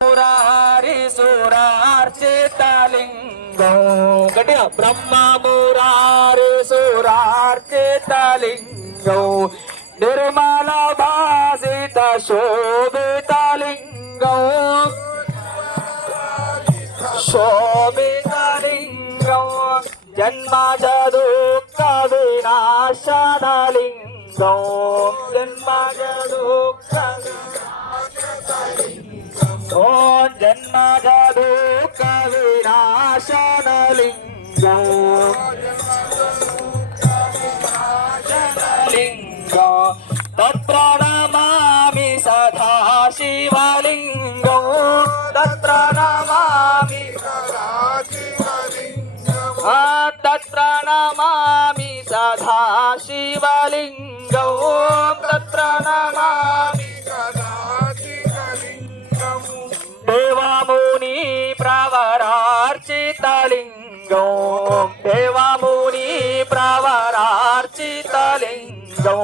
మురారి సురార్చితలింగం గట్టిగా బ్రహ్మ మురారి సురార్చితలింగం నిర్మల భాసిత శోభితలింగం శోభితలింగం జన్మజ దుఃఖ వినాశనలింగం జన్మజ దుఃఖ ఓం జన్మజ దుఃఖ వినాశనలింగం తత్ప్రణమామి సదా శివలింగం తత్ప్రణమామి తత్ప్రణమామి సదా శివలింగం తత్ప్రణమామి దేవముని ప్రవరార్చితలింగం దేవముని ప్రవరార్చితలింగం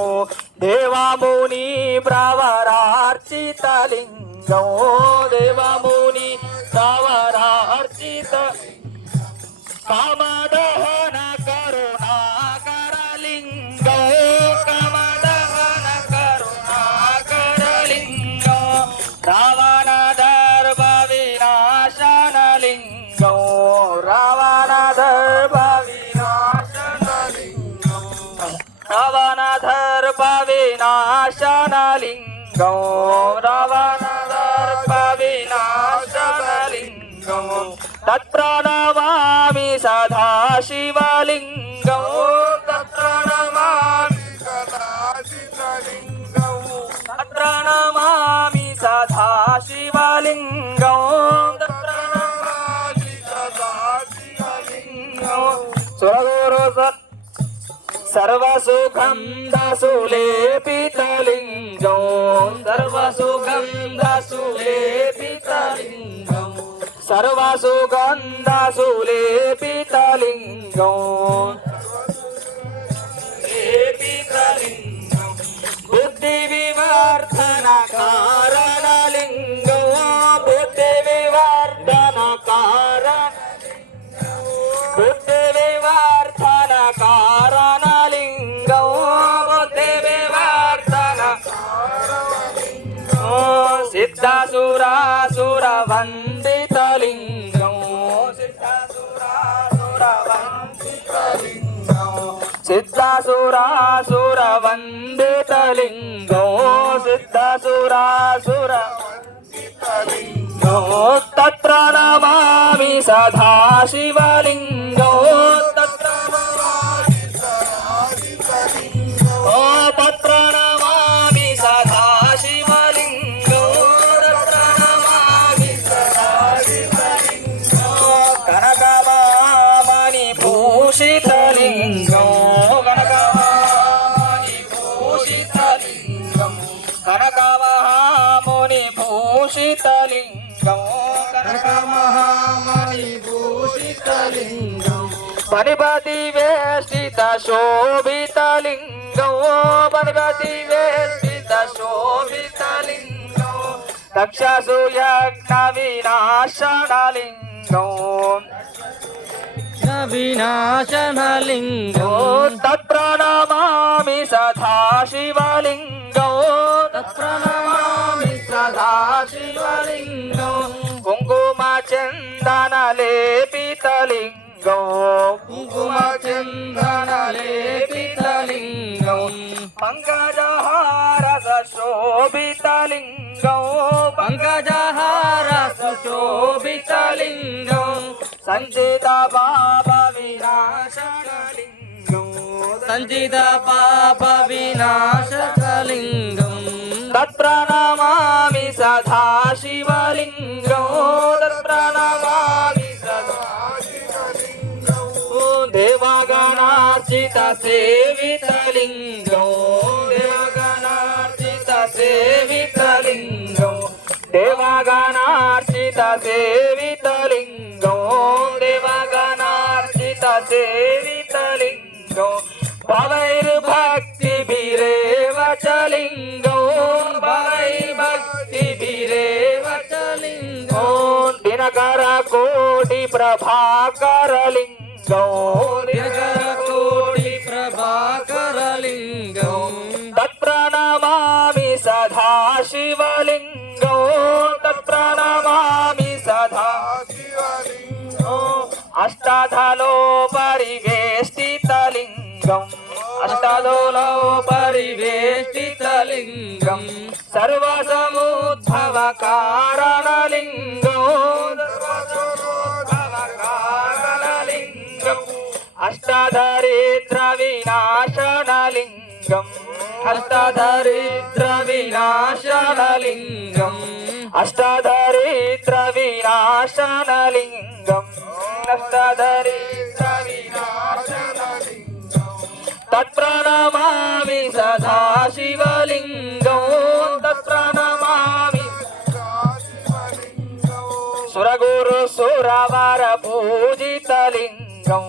దేవముని ప్రవరార్చితలింగం దేవముని ప్రవరార్చిత కామదహన కరుణాకరలింగం కామదహన కరుణాకరలింగం రావణ దర్భ వినాశనలింగం రావణ దర్భ వినాశనలింగం రావణ దర్భ వినాశనలింగం రావణ దర్భ వినాశనలింగం తత్ప్రణమామి సదా శివలింగం తత్ప్రణమామి సదా శివలింగం తత్ప్రణమామి సదా శివలింగం తత్ప్రణమామి సదా శివలింగం సురగురు సర్వసుగంధ సులేపితలింగం సర్వసుగంధ సులేపితలింగం సర్వసుగంధ సులేపితలింగం బుద్ధి వివర్ధన కారణలింగం బుద్ధి వివర్ధన కారణ బుద్ధి వివర్ధన కారణలింగం బుద్ధి వివర్ధన సిద్ధసురాసుర వందితలింగం సిద్ధసురాసుర వందితలింగం సిద్ధసురాసుర తత్ప్రణమామి సదా శివలింగం తత్ప్రణమామి సదా శివలింగం తత్ప్రణమామి సదా శివలింగం కనకమణి భూషితలింగం కనకమణి భూషితలింగం కనకమహాముని భూషితలింగం కనకమహాముని భూషితలింగం పనిపతి వేష్టిత శోభితలింగం పనిపతి వేష్టిత శోభితలింగం దక్షసు యజ్ఞ వినాశనలింగం వినాశనలింగం తత్ప్రణమామి సదా శివలింగం తత్ప్రణమామి సదా శివలింగం కుంకుమ చందన లేపితలింగం కుంకుమ చందన లేపితలింగం పంకజహార శోభితలింగం పంకజహార శోభితలింగం సంచిత పాప వినాశనలింగం సంచిత పాప వినాశనలింగం తత్ప్రణమామి సదా శివలింగం తత్ప్రణమామి సదా శివలింగం దేవగణార్చిత సేవితలింగం దేవగణార్చిత సేవితలింగం దేవగణార్చిత సేవితలింగం దేవగణార్చిత సేవితలింగం భక్తి బిరేవ చలింగం భక్తి బిరేవ చలింగం దినకర కోటి ప్రభాకరలింగం కోటి ప్రభాకరలింగం తత్ప్రణమామి సదా శివలింగం తత్ప్రణమామి సదా అష్టాధలో పరివేష్టితలింగం అష్టాదోలో పరివేష్టితలింగం సర్వసముద్భవ కారణలింగం అష్టదరిద్ర వినాశనలింగం అష్టదరిద్ర వినాశనలింగం అష్టదరిద్ర వినాశనలింగం అష్టదరిద్ర వినాశనలింగం తత్ప్రణమామి సదా శివలింగం తత్ప్రణమామి సురగురు సురవర పూజితలింగం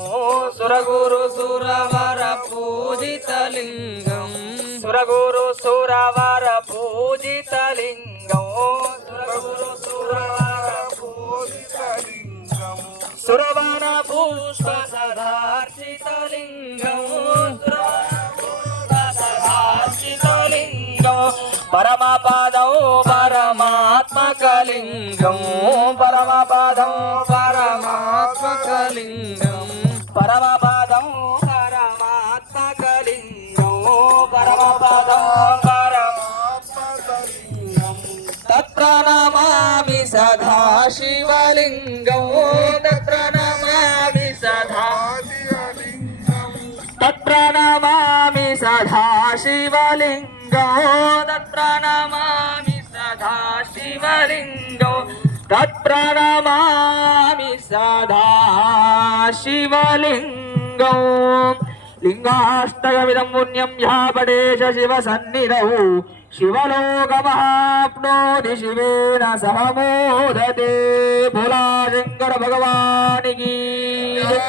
సురగురు సురవర పూజితలింగం సురగురు సురవర పూజితలింగం సురగురు సురవర పూజితలింగం సురవర పుష్ప సదార్చితలింగం సదార్చితలింగం పరమపదం పరమాత్మకలింగం పరమపదం పరమాత్మకలింగం పరమపదం పరమాత్మకలింగం పరమపదం పరమాత్మకలింగం తత్ప్రణమామి సదా శివలింగం తత్ప్రణమామి సదా తత్ప్రణమామి సదా శివలింగం తత్ప్రణమామి సదా శివలింగం తత్ప్రణమామి సదా శివలింగం లింగాష్టకమిదం పుణ్యం యాపడేశ శివ సన్నిధౌ శివలోకమహాప్నోతి శివేన సహ మోదతే భోలా శంకర భగవానికి జై.